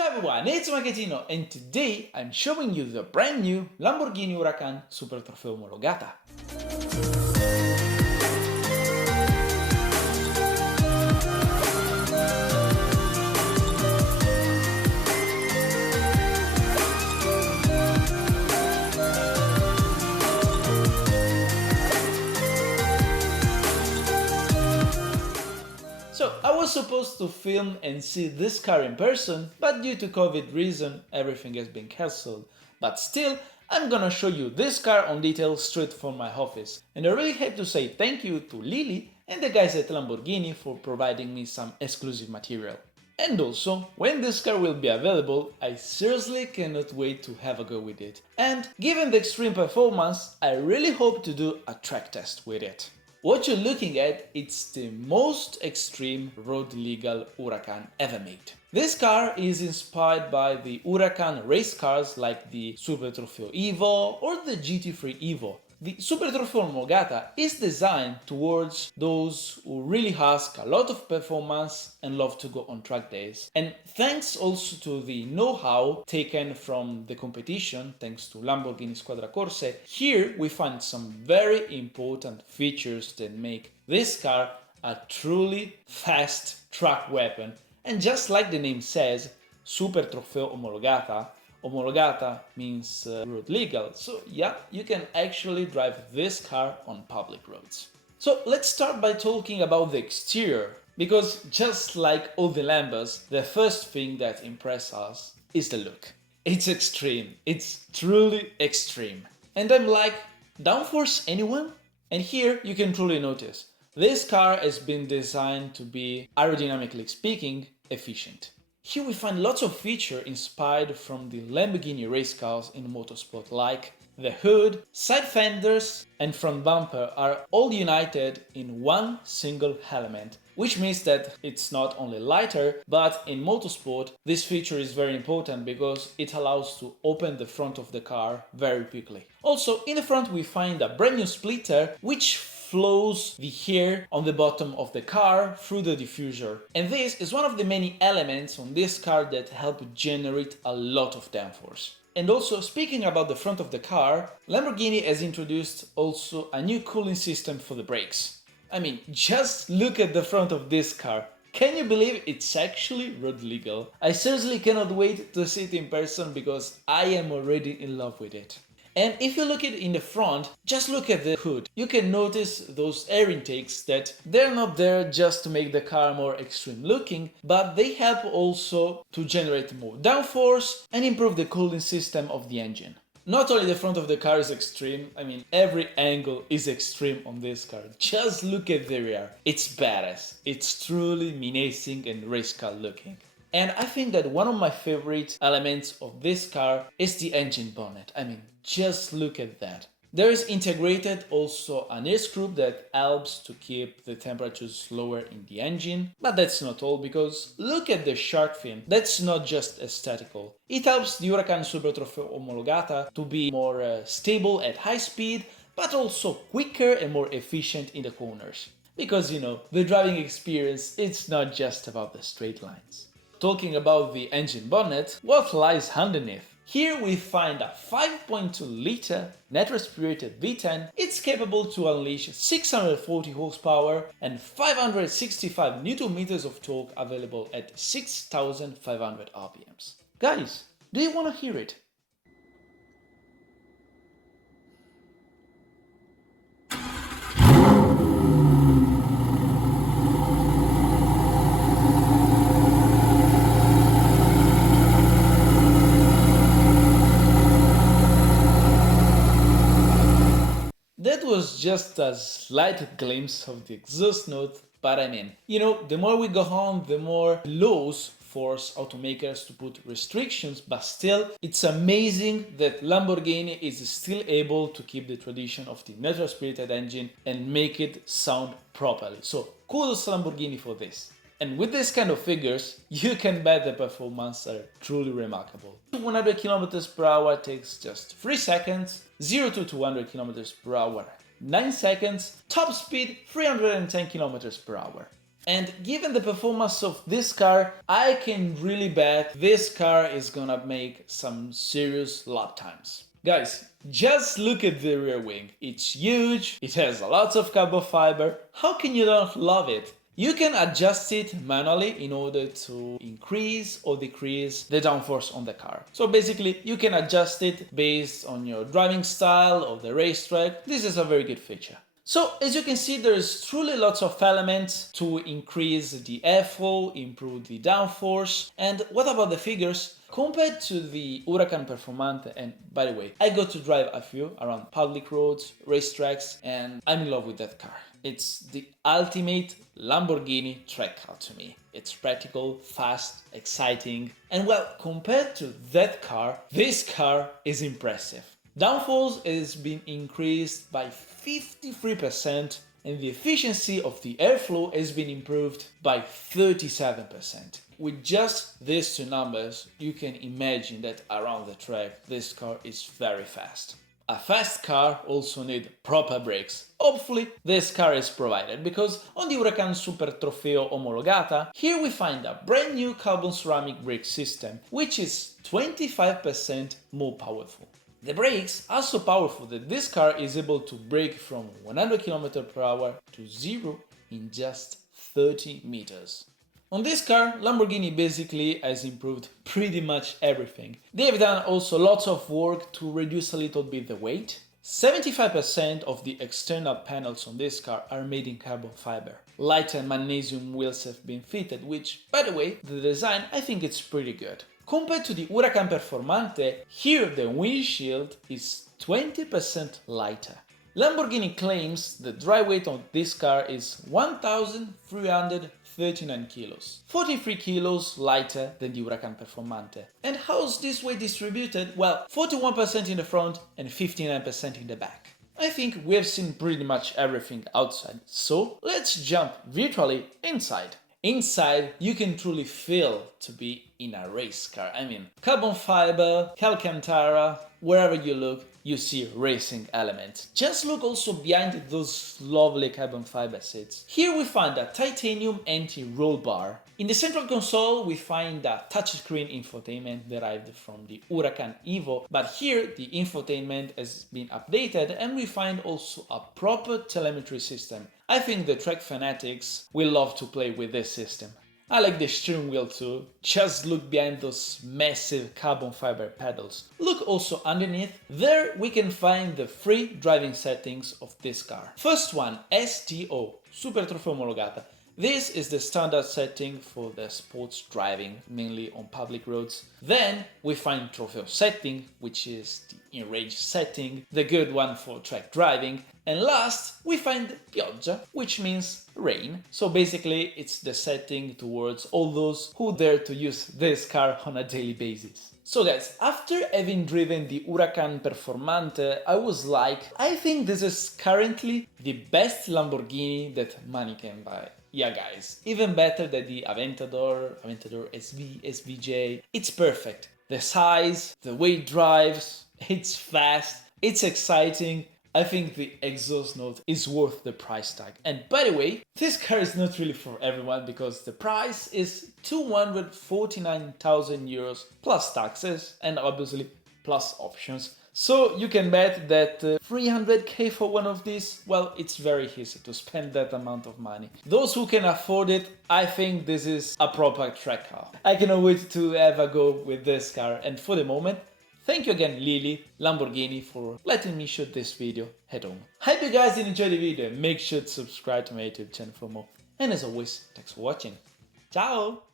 Ciao everyone, it's Macchetino and today I'm showing you the brand new Lamborghini Huracan Super Trofeo Omologata. So I was supposed to film and see this car in person, but due to COVID reason everything has been cancelled. But still, I'm gonna show you this car on detail straight from my office. And I really have to say thank you to Lily and the guys at Lamborghini for providing me some exclusive material. And also, when this car will be available, I seriously cannot wait to have a go with it. And given the extreme performance, I really hope to do a track test with it. What you're looking at, it's the most extreme road legal Huracan ever made. This car is inspired by the Huracan race cars like the Super Trofeo Evo or the GT3 Evo. The Super Trofeo Omologata is designed towards those who really ask a lot of performance and love to go on track days. And thanks also to the know-how taken from the competition, thanks to Lamborghini Squadra Corse, here we find some very important features that make this car a truly fast track weapon. And just like the name says, Super Trofeo Omologata, Omologata means road legal, so yeah, you can actually drive this car on public roads. So let's start by talking about the exterior, because just like all the Lambos, the first thing that impresses us is the look. It's extreme, it's truly extreme. And I'm like, Downforce anyone? And here you can truly notice, this car has been designed to be, aerodynamically speaking, efficient. Here we find lots of features inspired from the Lamborghini race cars in motorsport, like the hood, side fenders and front bumper are all united in one single element, which means that it's not only lighter, but in motorsport this feature is very important because it allows to open the front of the car very quickly. Also, in the front we find a brand new splitter which flows the air on the bottom of the car through the diffuser. And this is one of the many elements on this car that help generate a lot of downforce. And also, speaking about the front of the car, Lamborghini has introduced also a new cooling system for the brakes. I mean, just look at the front of this car. Can you believe it's actually road legal? I seriously cannot wait to see it in person because I am already in love with it. And if you look at it in the front, just look at the hood. You can notice those air intakes that they're not there just to make the car more extreme looking, but they help also to generate more downforce and improve the cooling system of the engine. Not only the front of the car is extreme, I mean every angle is extreme on this car. Just look at the rear. It's badass. It's truly menacing and race car looking. And I think that one of my favorite elements of this car is the engine bonnet. I mean, just look at that. There is integrated also an air screw that helps to keep the temperatures lower in the engine. But that's not all, because look at the shark fin. That's not just aesthetical. It helps the Huracan Super Trofeo Omologata to be more stable at high speed, but also quicker and more efficient in the corners. Because, you know, the driving experience, it's not just about the straight lines. Talking about the engine bonnet, what lies underneath? Here we find a 5.2-liter net respirated V10. It's capable to unleash 640 horsepower and 565 Nm of torque, available at 6,500 RPMs. Guys, do you want to hear it? That was just a slight glimpse of the exhaust note, but I mean, you know, the more we go on, the more laws force automakers to put restrictions, but still, it's amazing that Lamborghini is still able to keep the tradition of the net respirated engine and make it sound properly. So kudos to Lamborghini for this. And with this kind of figures, you can bet the performance are truly remarkable. 100 km per hour takes just 3 seconds, 0 to 200 km per hour 9 seconds, top speed 310 km per hour. And given the performance of this car, I can really bet this car is gonna make some serious lap times. Guys, just look at the rear wing. It's huge, it has a lot of carbon fiber. How can you not love it? You can adjust it manually in order to increase or decrease the downforce on the car. So basically, you can adjust it based on your driving style or the racetrack. This is a very good feature. So as you can see, there's truly lots of elements to increase the airflow, improve the downforce. And what about the figures? Compared to the Huracan Performante, and by the way, I got to drive a few around public roads, racetracks, and I'm in love with that car. It's the ultimate Lamborghini track car to me. It's practical, fast, exciting, and well, compared to that car, this car is impressive. Downforce has been increased by 53% and the efficiency of the airflow has been improved by 37%. With just these two numbers, you can imagine that around the track, this car is very fast. A fast car also needs proper brakes. Hopefully this car is provided, because on the Huracan Super Trofeo Omologata, here we find a brand new carbon ceramic brake system, which is 25% more powerful. The brakes are so powerful that this car is able to brake from 100 km/h to 0 in just 30 meters. On this car, Lamborghini basically has improved pretty much everything. They have done also lots of work to reduce a little bit the weight. 75% of the external panels on this car are made in carbon fiber. Lighter magnesium wheels have been fitted, which, by the way, the design I think it's pretty good. Compared to the Huracan Performante, here the windshield is 20% lighter. Lamborghini claims the dry weight on this car is 1,339 kilos, 43 kilos lighter than the Huracan Performante. And how's this weight distributed? Well, 41% in the front and 59% in the back. I think we have seen pretty much everything outside, so let's jump virtually inside. Inside, you can truly feel to be in a race car. I mean, carbon fiber, Alcantara, wherever you look, you see racing elements. Just look also behind those lovely carbon fiber seats. Here we find a titanium anti-roll bar. In the central console we find a touchscreen infotainment derived from the Huracan Evo, but here the infotainment has been updated and we find also a proper telemetry system. I think the track fanatics will love to play with this system. I like the steering wheel too. Just look behind those massive carbon fiber pedals. Look also underneath. There we can find the 3 driving settings of this car. First one, STO, Super Trofeo Omologata. This is the standard setting for the sports driving, mainly on public roads. Then we find Trofeo setting, which is the in-range setting, the good one for track driving. And last, we find Pioggia, which means rain. So basically, it's the setting towards all those who dare to use this car on a daily basis. So guys, after having driven the Huracan Performante, I was like, I think this is currently the best Lamborghini that money can buy. Yeah guys, even better than the Aventador, Aventador SV, SVJ. It's perfect. The size, the way it drives, it's fast, it's exciting. I think the exhaust note is worth the price tag. And by the way, this car is not really for everyone because the price is 249,000 euros plus taxes and obviously plus options. So you can bet that 300k for one of these, well, it's very easy to spend that amount of money. Those who can afford it, I think this is a proper track car. I cannot wait to have a go with this car, and for the moment, thank you again Lily, Lamborghini, for letting me shoot this video at home. Hope you guys did enjoy the video, make sure to subscribe to my YouTube channel for more. And as always, thanks for watching. Ciao!